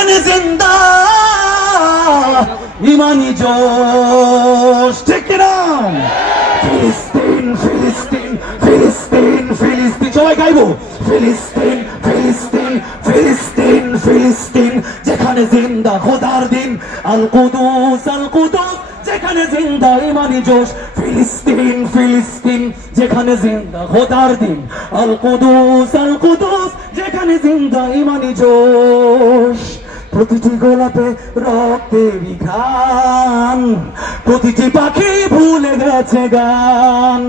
যেখানে জিন্দা, ইমানি জোশ, ঠিক না ফিলিস্তিন ফিলিস্তিন ফিলিস্তিন ফিলিস্তিন। সবাই গাইবো? ফিলিস্তিন ফিলিস্তিন ফিলিস্তিন ফিলিস্তিন। যেখানে জিন্দা খোদার দিন আল কুদুস আল কুদুস যেখানে জিন্দা ইমানি জোশ, ফিলিস্তিন ফিলিস্তিন। যেখানে জিন্দা খোদার দিন আল কুদুস আল কুদুস যেখানে জিন্দা ইমানি জোশ। প্রতিটি গোলাপে রক্তেরই ঘ্রাণ প্রতিটি পাখি ভুলে গেছে গান,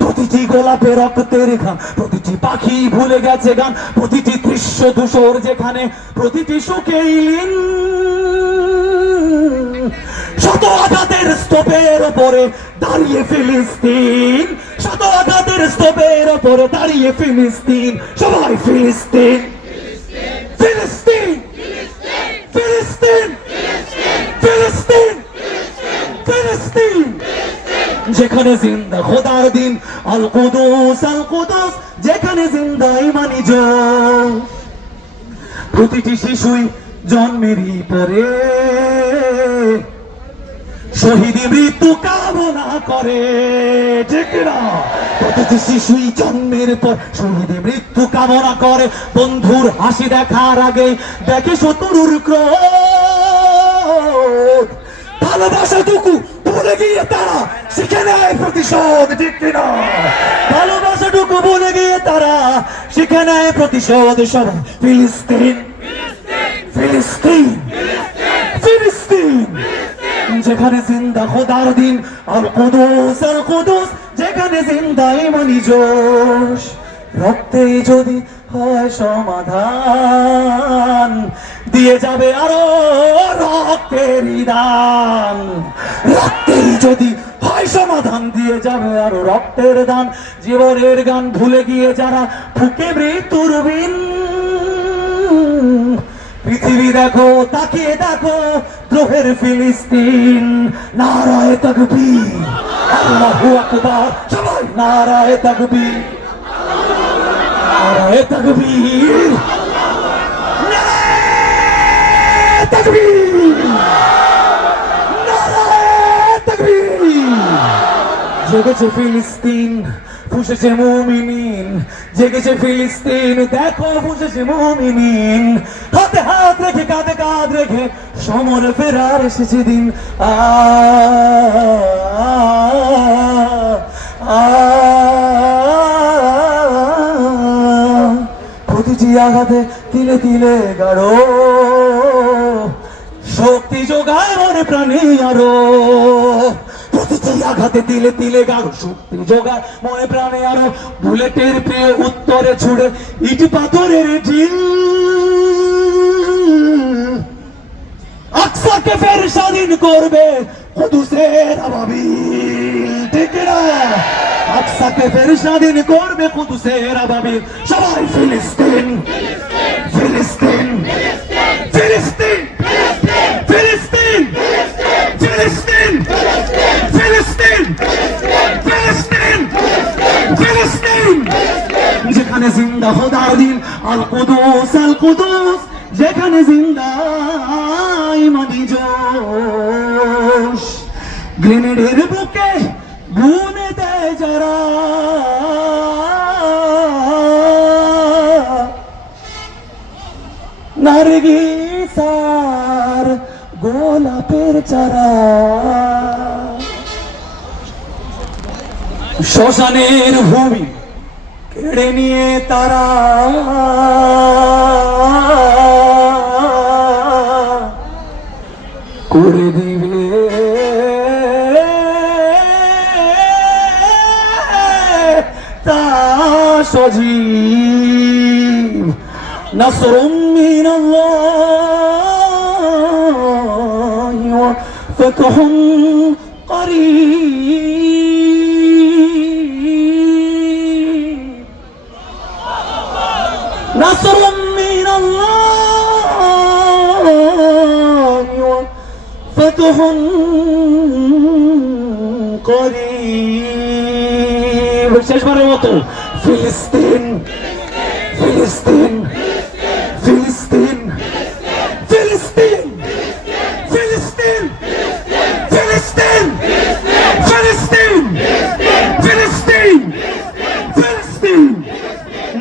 প্রতিটি গোলাপে রক্তের ঘান প্রতিটি পাখি ভুলে গেছে গান, প্রতিটি দৃশ্য ধূসর যেখানে প্রতিটি সুখেই লীন। শত আঘাতের স্তূপের ওপরে দাঁড়িয়ে ফিলিস্তিন, শত আঘাতের স্তূপের ওপরে দাঁড়িয়ে ফিলিস্তিন, সবাই ফিলিস্তিন ফিলিস্তিন ফিলিস্তিন ফিলিস্তিন যেখানে জিন্দা, খোদার দিন। আল কুদুস আল কুদুস, যেখানে জিন্দা, ইমানি জোশ প্রতিটি শিশুই জন্মেরই পরে। শহীদি মৃত্যু কামনা করে, ঠিক না? প্রতিটি শিশুই জন্মের পর শহীদি মৃত্যু কামনা করে। বন্ধুর হাসি দেখার আগে দেখে শত্রুর ক্রোধ। ভালোবাসাটুকু ভুলে গিয়ে তারা শিখে নেয় প্রতিশোধ ঠিক না ভালোবাসাটুকু ভুলে গিয়ে তারা শিখে নেয় প্রতিশোধ সবাই ফিলিস্তিন। যেখানে জিন্দা খোদার দিন আল কুদুস আল কুদুস যেখানে জিন্দা ইমানি জোশ। রক্তে যদি হয় সমাধান, দিয়ে যাবে আরও রক্তের দান রক্তেই যদি হয় সমাধান, দিয়ে যাবে আরও রক্তের দান। জীবনের গান ভুলে গিয়ে যারা ফুকে মৃত্যুর বিন, পৃথিবী দেখো, তাকিয়ে দেখো দ্রোহের ফিলিস্তিন। নারায় তকবীর। আল্লাহু আকবার। সবাই, নারায় তকবীর। নারায় তকবীর নারায় তকবীর নারায় তকবীর জেগেছে ফিলিস্তিন ফুসেছে মুমিনিন। জেগেছে ফিলিস্তিন দেখো ফুসেছে মুমিনিন। হাতে হাত রেখে কাঁধে কাঁধ রেখে সমর ফেরার এসেছে দিন। আ আ, আঘাতে তিলে তিলে গাঢ় শক্তি যোগায় মনে প্রাণে আরও। আঘাতে তিলে তিলে গাঢ় শক্তি যোগায় মনে প্রাণে আরও। বুলেটের পেয়ে উত্তরে ছুড়ে ইট পাথরের ঢিল। আকসাকে ফের স্বাধীন করবে কুদুসের আবাবিল। আকসাকে ফের স্বাধীন করবে কুদুসের আবাবিল সবাই ফিলিস্তিন ফিলিস্তিন ফিলিস্তিন ফিলিস্তিন ফিলিস্তিন ফিলিস্তিন ফিলিস্তিন ফিলিস্তিন যেখানে জিন্দা খোদার দিন, আল কুদুস আল কুদুস। যেখানে জিন্দা ইমানি জোশ। গ্রেনেডের বুকে গুনে দেয় যারা। নার্গিসার গোলাপের চারা। শ্মশানের ভূমি কেড়ে নিয়ে তারা। করে দিবে সজীব نصر من الله وفتح قريب نصر من الله وفتح قريب শেষবারের মতো। ফিলিস্তিন ফিলিস্তিন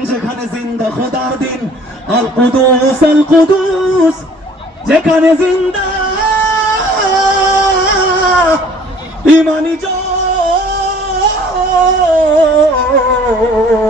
যেখানে জিন্দা খোদার দিন, আল কুদুস, আল যেখানে জিন্দা, ইমানি জয়। জোশ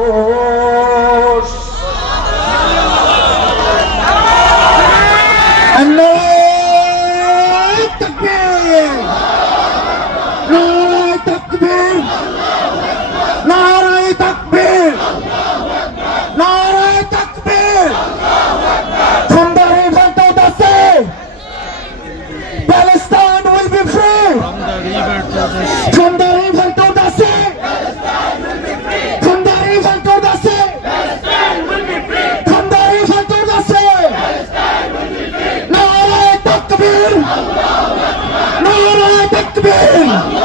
নারায়ে তাকবীর নারায়ে তাকবীর